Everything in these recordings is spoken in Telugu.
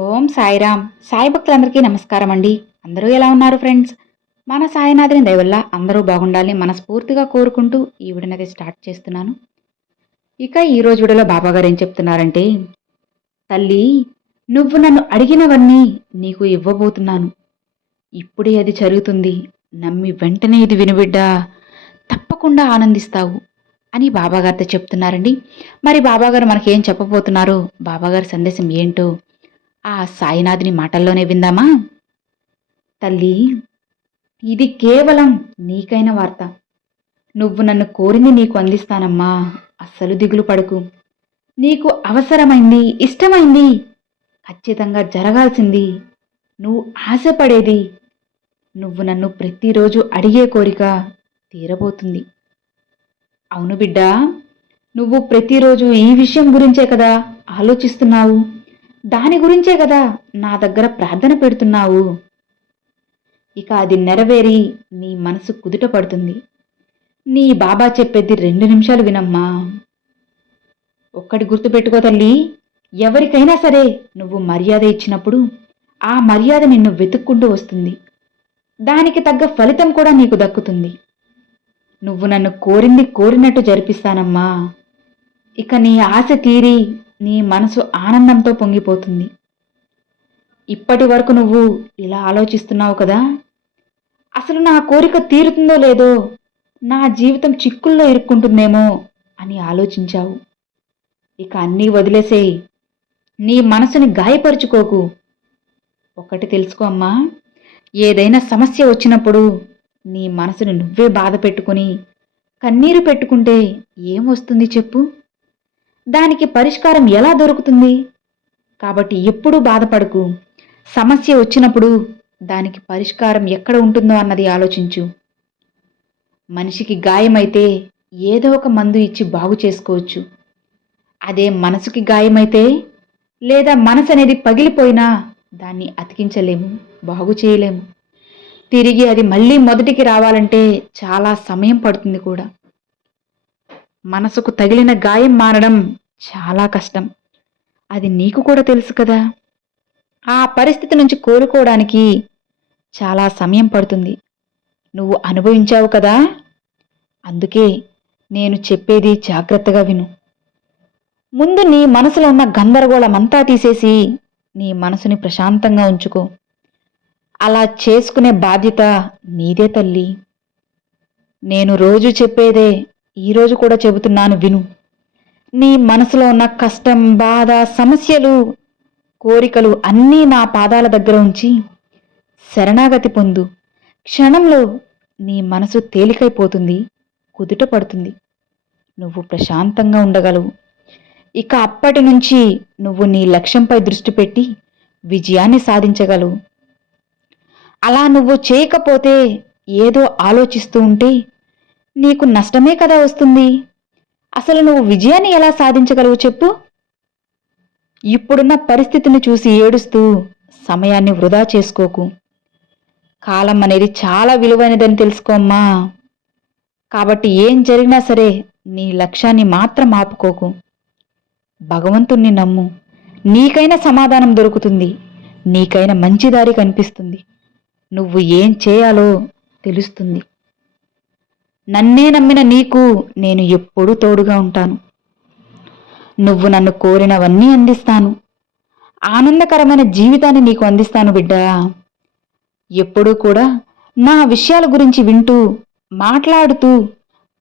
ఓం సాయిరామ్. సాయి భక్తులందరికీ నమస్కారం అండి అందరూ ఎలా ఉన్నారు ఫ్రెండ్స్? మన సాయినాథుని దయవల్ల అందరూ బాగుండాలని మనస్ఫూర్తిగా కోరుకుంటూ ఈ విడనది స్టార్ట్ చేస్తున్నాను. ఇక ఈరోజు విడలో వీడియోలో ఏం చెప్తున్నారంటే తల్లి నువ్వు నన్ను అడిగినవన్నీ నీకు ఇవ్వబోతున్నాను. ఇప్పుడే అది జరుగుతుంది. నమ్మి వెంటనే ఇది వినుబిడ్డా తప్పకుండా ఆనందిస్తావు అని బాబాగారితో చెప్తున్నారండి. మరి బాబాగారు మనకేం చెప్పబోతున్నారో బాబాగారి సందేశం ఏంటో ఆ సాయినాథుని మాటల్లోనే విందామా? తల్లి ఇది కేవలం నీకైన వార్త. నువ్వు నన్ను కోరింది నీకు అందిస్తానమ్మా. అస్సలు దిగులు పడకు. నీకు అవసరమైంది ఇష్టమైంది ఖచ్చితంగా జరగాల్సింది. నువ్వు ఆశపడేది నువ్వు నన్ను ప్రతిరోజు అడిగే కోరిక తీరబోతుంది. అవును బిడ్డా నువ్వు ప్రతిరోజు ఈ విషయం గురించే కదా ఆలోచిస్తున్నావు? దాని గురించే కదా నా దగ్గర ప్రార్థన పెడుతున్నావు. ఇక అది నెరవేరి నీ మనసు కుదుట పడుతుంది. నీ బాబా చెప్పేది రెండు నిమిషాలు వినమ్మా. ఒక్కటి గుర్తుపెట్టుకో తల్లి ఎవరికైనా సరే నువ్వు మర్యాద ఇచ్చినప్పుడు ఆ మర్యాద నిన్ను వెతుక్కుంటూ వస్తుంది. దానికి తగ్గ ఫలితం కూడా నీకు దక్కుతుంది. నువ్వు నన్ను కోరింది కోరినట్టు జరిపిస్తానమ్మా. ఇక నీ ఆశ తీరి నీ మనసు ఆనందంతో పొంగిపోతుంది. ఇప్పటి వరకు నువ్వు ఇలా ఆలోచిస్తున్నావు కదా? అసలు నా కోరిక తీరుతుందో లేదో నా జీవితం చిక్కుల్లో ఇరుక్కుంటుందేమో అని ఆలోచించావు. ఇక అన్నీ వదిలేసేయి. నీ మనసుని గాయపరుచుకోకు. ఒకటి తెలుసుకో అమ్మా. ఏదైనా సమస్య వచ్చినప్పుడు నీ మనసుని నువ్వే బాధ పెట్టుకుని కన్నీరు పెట్టుకుంటే ఏమొస్తుంది చెప్పు? దానికి పరిష్కారం ఎలా దొరుకుతుంది? కాబట్టి ఎప్పుడూ బాధపడకు. సమస్య వచ్చినప్పుడు దానికి పరిష్కారం ఎక్కడ ఉంటుందో అన్నది ఆలోచించు. మనిషికి గాయమైతే ఏదో ఒక మందు ఇచ్చి బాగు చేసుకోవచ్చు. అదే మనసుకి గాయమైతే లేదా మనసు అనేది పగిలిపోయినా దాన్ని అతికించలేము బాగు చేయలేము. తిరిగి అది మళ్ళీ మొదటికి రావాలంటే చాలా సమయం పడుతుంది కూడా. మనసుకు తగిలిన గాయం మారడం చాలా కష్టం. అది నీకు కూడా తెలుసు కదా. ఆ పరిస్థితి నుంచి కోలుకోవడానికి చాలా సమయం పడుతుంది. నువ్వు అనుభవించావు కదా? అందుకే నేను చెప్పేది జాగ్రత్తగా విను. ముందు నీ మనసులో ఉన్న గందరగోళం అంతా తీసేసి నీ మనసుని ప్రశాంతంగా ఉంచుకో. అలా చేసుకునే బాధ్యత నీదే తల్లి. నేను రోజు చెప్పేదే ఈరోజు కూడా చెబుతున్నాను విను. నీ మనసులో ఉన్న కష్టం బాధ సమస్యలు కోరికలు అన్నీ నా పాదాల దగ్గర ఉంచి శరణాగతి పొందు. క్షణంలో నీ మనసు తేలికైపోతుంది కుదుట పడుతుంది. నువ్వు ప్రశాంతంగా ఉండగలవు. ఇక అప్పటి నుంచి నువ్వు నీ లక్ష్యంపై దృష్టి పెట్టి విజయాన్ని సాధించగలవు. అలా నువ్వు చేయకపోతే ఏదో ఆలోచిస్తూ ఉంటే నీకు నష్టమే కదా వస్తుంది. అసలు నువ్వు విజయాన్ని ఎలా సాధించగలవు చెప్పు. ఇప్పుడున్న పరిస్థితిని చూసి ఏడుస్తూ సమయాన్ని వృధా చేసుకోకు. కాలం అనేది చాలా విలువైనదని తెలుసుకోమ్మా కాబట్టి ఏం జరిగినా సరే నీ లక్ష్యాన్ని మాత్రం ఆపుకోకు. భగవంతుణ్ణి నమ్ము. నీకైనా సమాధానం దొరుకుతుంది. నీకైనా మంచి దారి కనిపిస్తుంది. నువ్వు ఏం చేయాలో తెలుస్తుంది. నన్నే నమ్మిన నీకు నేను ఎప్పుడూ తోడుగా ఉంటాను. నువ్వు నన్ను కోరినవన్నీ అందిస్తాను. ఆనందకరమైన జీవితాన్ని నీకు అందిస్తాను బిడ్డా. ఎప్పుడూ కూడా నా విషయాల గురించి వింటూ మాట్లాడుతూ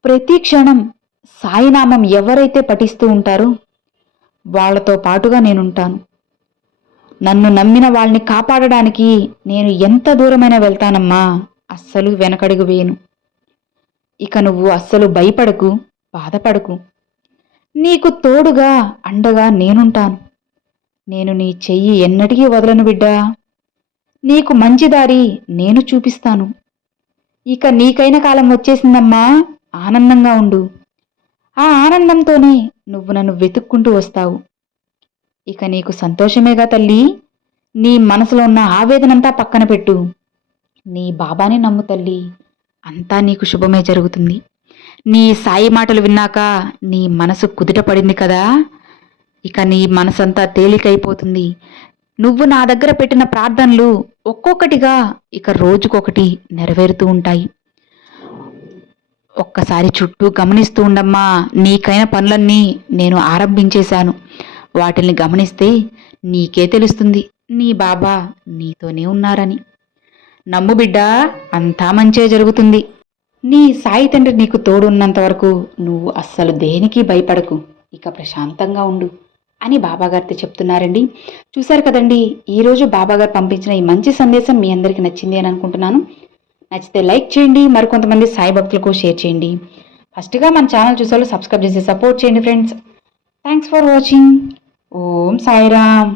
ప్రతి క్షణం సాయినామం ఎవరైతే పఠిస్తూ ఉంటారో వాళ్ళతో పాటుగా నేనుంటాను. నన్ను నమ్మిన వాళ్ళని కాపాడడానికి నేను ఎంత దూరమైనా వెళ్తానమ్మా అస్సలు వెనకడుగు వేయను. ఇక నువ్వు అస్సలు భయపడకు బాధపడకు. నీకు తోడుగా అండగా నేనుంటాను. నేను నీ చెయ్యి ఎన్నటికీ వదలను బిడ్డా. నీకు మంచి దారి నేను చూపిస్తాను. ఇక నీకైన కాలం వచ్చేసిందమ్మా ఆనందంగా ఉండు. ఆ ఆనందంతోనే నువ్వు నన్ను వెతుక్కుంటూ వస్తావు. ఇక నీకు సంతోషమేగా తల్లి నీ మనసులో ఉన్న ఆవేదనంతా పక్కన పెట్టు. నీ బాబాని నమ్ము తల్లి. అంతా నీకు శుభమే జరుగుతుంది. నీ సాయి మాటలు విన్నాక నీ మనసు కుదుట పడింది కదా? ఇక నీ మనసంతా తేలికైపోతుంది. నువ్వు నా దగ్గర పెట్టిన ప్రార్థనలు ఒక్కొక్కటిగా ఇక రోజుకొకటి నెరవేరుతూ ఉంటాయి. ఒక్కసారి చుట్టూ గమనిస్తూ ఉండమ్మా నీకైన పనులన్నీ నేను ఆరంభించేశాను. వాటిని గమనిస్తే నీకే తెలుస్తుంది నీ బాబా నీతోనే ఉన్నారని. నమ్ము బిడ్డా అంతా మంచే జరుగుతుంది. నీ సాయి తండ్రి నీకు తోడున్నంత వరకు నువ్వు అస్సలు దేనికి భయపడకు. ఇక ప్రశాంతంగా ఉండు అని బాబాగారితో చెప్తున్నారండి. చూశారు కదండి ఈరోజు బాబాగారు పంపించిన ఈ మంచి సందేశం మీ అందరికీ నచ్చింది అని అనుకుంటున్నాను. నచ్చితే లైక్ చేయండి మరికొంతమంది సాయి భక్తులకు షేర్ చేయండి. ఫస్ట్గా మన ఛానల్ చూసేవాళ్ళు సబ్స్క్రైబ్ చేసి సపోర్ట్ చేయండి friends. Thanks for watching. Om Sairam.